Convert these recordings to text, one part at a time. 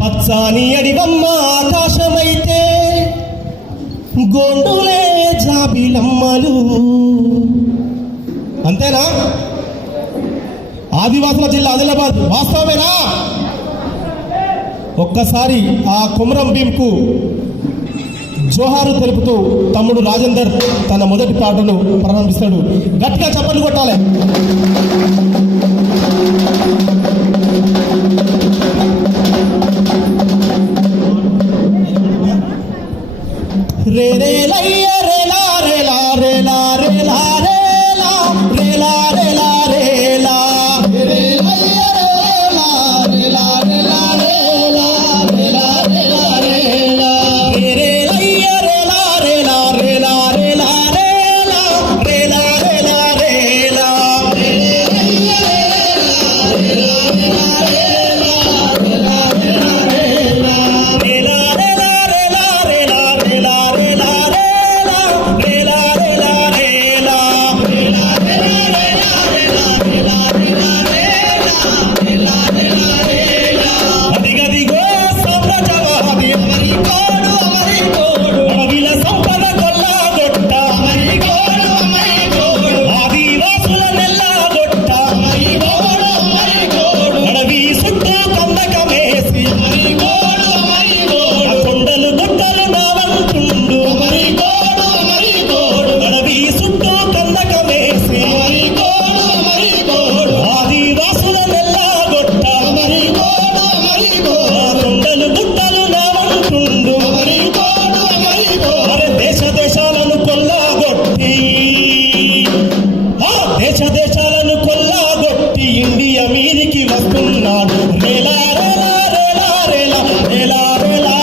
పచ్చాని అడిగమ్మ ఆకాశమైతే గోండులే జాబిలమ్మలు. అంతేనా? ఆదివాసుల జిల్లా ఆదిలాబాద్ వాస్తవమేనా? ఒక్కసారి ఆ కుమరం భీంకు జోహారు తెలుపుతూ తమ్ముడు రాజేందర్ తన మొదటి పాటను ప్రారంభిస్తాడు. గట్టిగా చప్పట్లు కొట్టాలి. రే రే లయ్య రేలా రేలా రేలా రేలా రేలా రేలా రేలా రేలా రే లయ్య రేలా రేలా రేలా రేలా రేలా రేలా రేలా రే రే లయ్య రేలా రేలా రేలా రేలా రేలా రేలా రేలా రేలా రే లయ్య రేలా రేలా రేలా రేలా రేలా రేలా రేలా దేశాలను కొల్లగొట్టి ఇండియా మీదికి వస్తున్నాడు. రేలా రేలా రేలా రేలా రేలా రేలా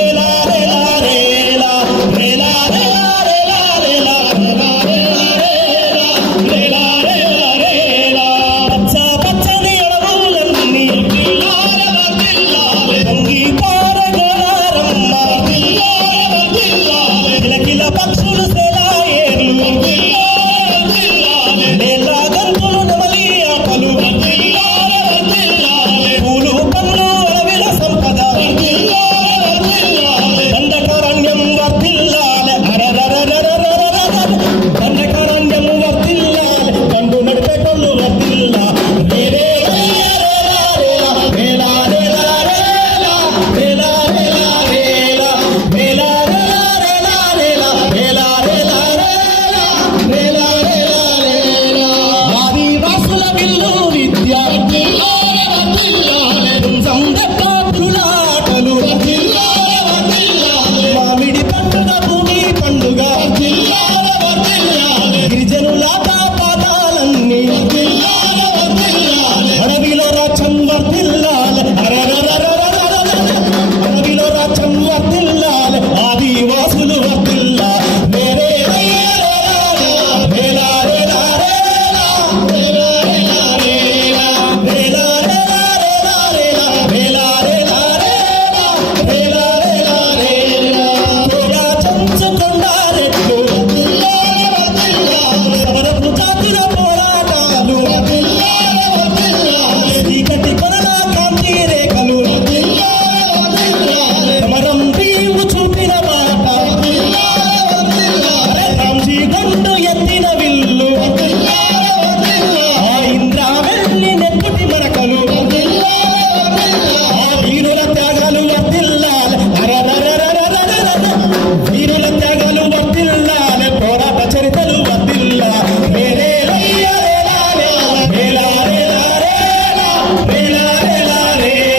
రేలా రేలా రేలా రేలా రేలా రేలా రేలా రేలా రేలా రేలా రేలా రేలా పచ్చ పచ్చని అడవులన్నీ పొంగి పారగలారమ్మ. కిలకిల పక్షులు సెలాయేర్లు రేలా రేలా రేలా రేలా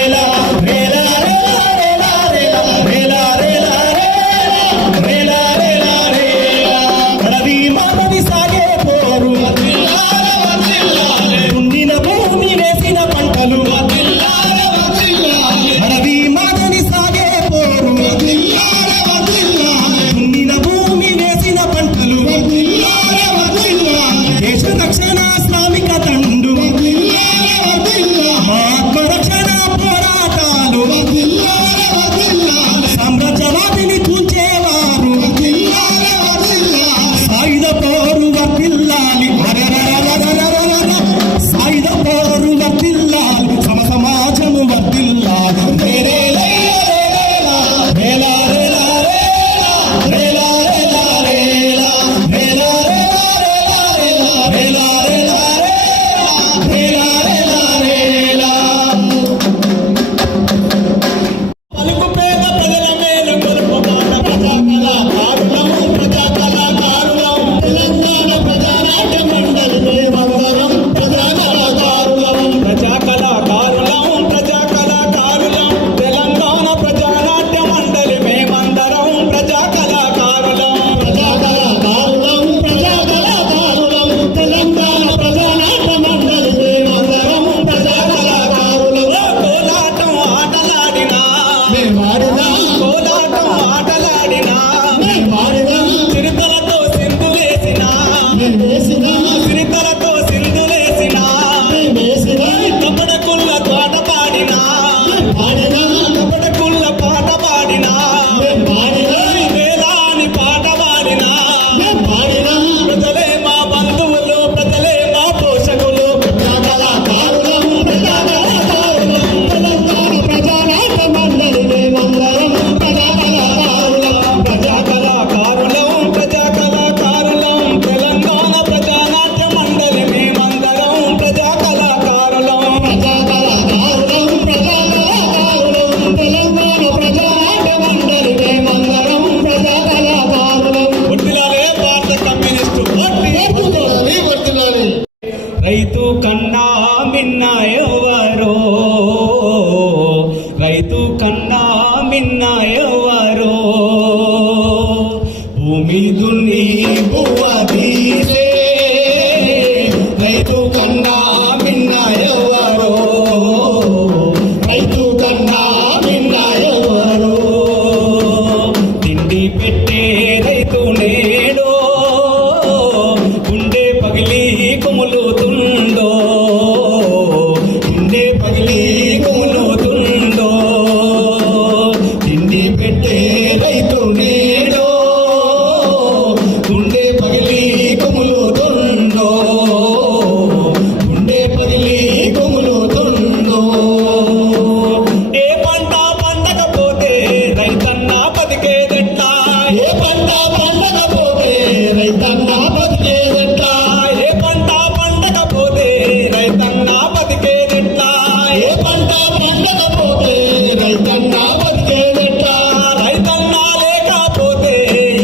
రైతన్నా బతికేదెట్లా రైతన్నా లేకపోతే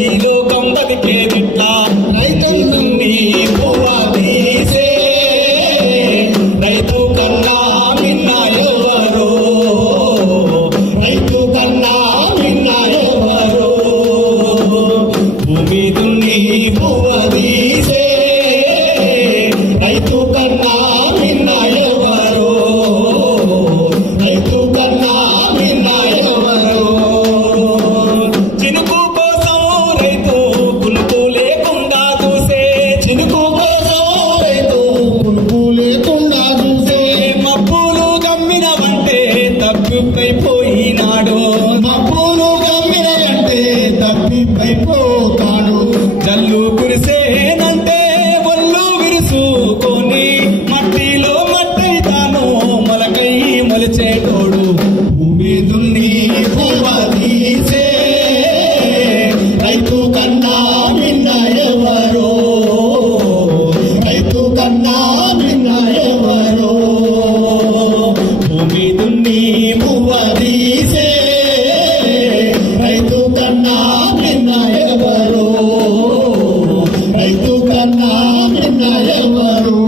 ఈ లోకం బతికేదిట్లా రైతన్నుండి పువ్వ తీసే రైతు కన్నా మిన్న ఎవరో రైతు కన్నా మిన్న ఎవరు భూమి దున్ని పువ్వ తీసే రైతు కన్నా మిన్న ఎవరు రైతు కన్నా మిన్న ఎవరు చినుకు కోసం రైతు కునుకు లేకుండా చూసే చినుకు కోసం రైతు పులుపు లేకుండా చూసే మబ్బులు గమ్మినవంటే తప్పిపోయినాడు మబ్బులు గమ్మినంటే తప్పిపోతాడు జల్లు కురిసేనంటే ఒళ్ళు విరుసుకొని మట్టిలో మట్టైతాను మొలకై మొలిచేటోడు భూమి దున్ని పువ్వ తీసే రైతు కన్నా మిన్న ఎవరు రైతు కన్నా మిన్న ఎవరు భూమి దున్ని పువ్వ తీసే రైతు కన్నా మిన్న ఎవరు రైతు కన్నా మిన్న ఎవరు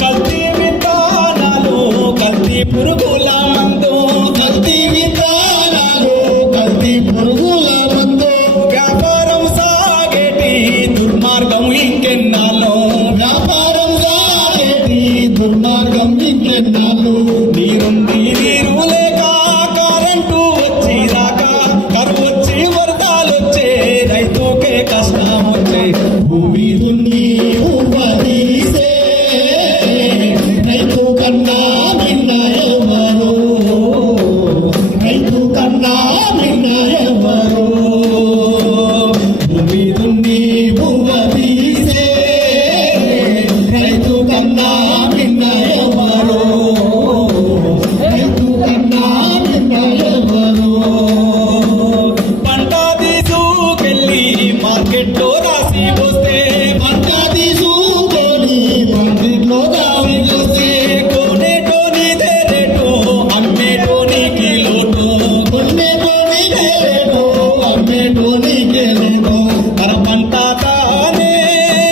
కల్తీ విత్తనాలు కల్తీ పురుగుల మందు కల్తీ విత్తనాలు కల్తీ పురుగుల మందు వ్యాపారం సాగేటి దుర్మార్గం ఇంకెన్నాలో వ్యాపారం సాగేటి దుర్మార్గం ఇంకెన్నాళ్ళు నీరుంది నీరు లేక కరెంటు వచ్చి రాక కరువు వచ్చి వరదలొచ్చే రైతుకే కష్టం వచ్చే భూమి దున్ని పువ్వ తీసే రైతు కన్నా మిన్న ఎవరు రైతు కన్నా మిన్న ఎవరు భూమి దున్ని పువ్వ తీసే రైతు కన్నా మిన్న ఎవరు రైతు కన్నా మిన్న ఎవరు పంట తీసుకెళ్ళి మార్కెట్లో రాసి వస్తే పంట తీసుకొని పందిట్లో దావి చూస్తే కొనేటోనిదే రేటు అమ్మేటోనికి లోటు కొన్నేటోని లేదో అమ్మేటోనికే లేదో తన పంట తానే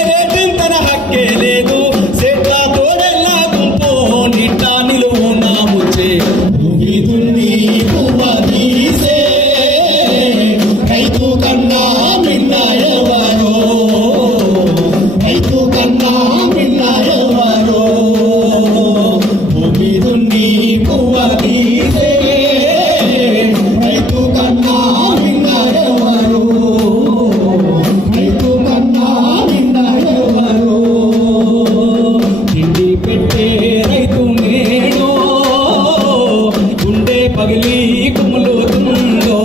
రేటింతన హక్కే లేదు సెట్ల తోడెల్లా గుంపు నిట్ట నిలువు నాముచ్చే భూమి దున్ని పువ్వ తీసే రైతు కన్నా మిన్న ఎవరు రైతు కన్నా మిన్న ఎవరు భూమి దున్ని పువ్వ తీసే రైతు కన్నా మిన్న ఎవరు రైతు కన్నా మిన్న ఎవరు తిండి పెట్టే రైతు నేడో గుండె పగిలి కుములుతుందో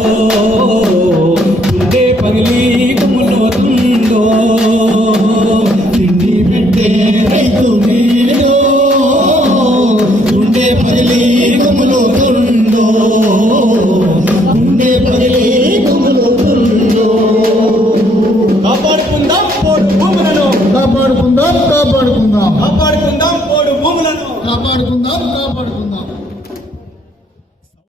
గుండె పగిలి కుములుతుందో తిండి పెట్టే రైతు నేను గుండె పగిలి గుములుతుందో గుండె పగిలి గుములుతుందో కాపాడుకుందాం పోడు భూములను కాపాడుకుందాం కాపాడుకుందాం కాపాడుకుందాం పోడు భూములను కాపాడుకుందాం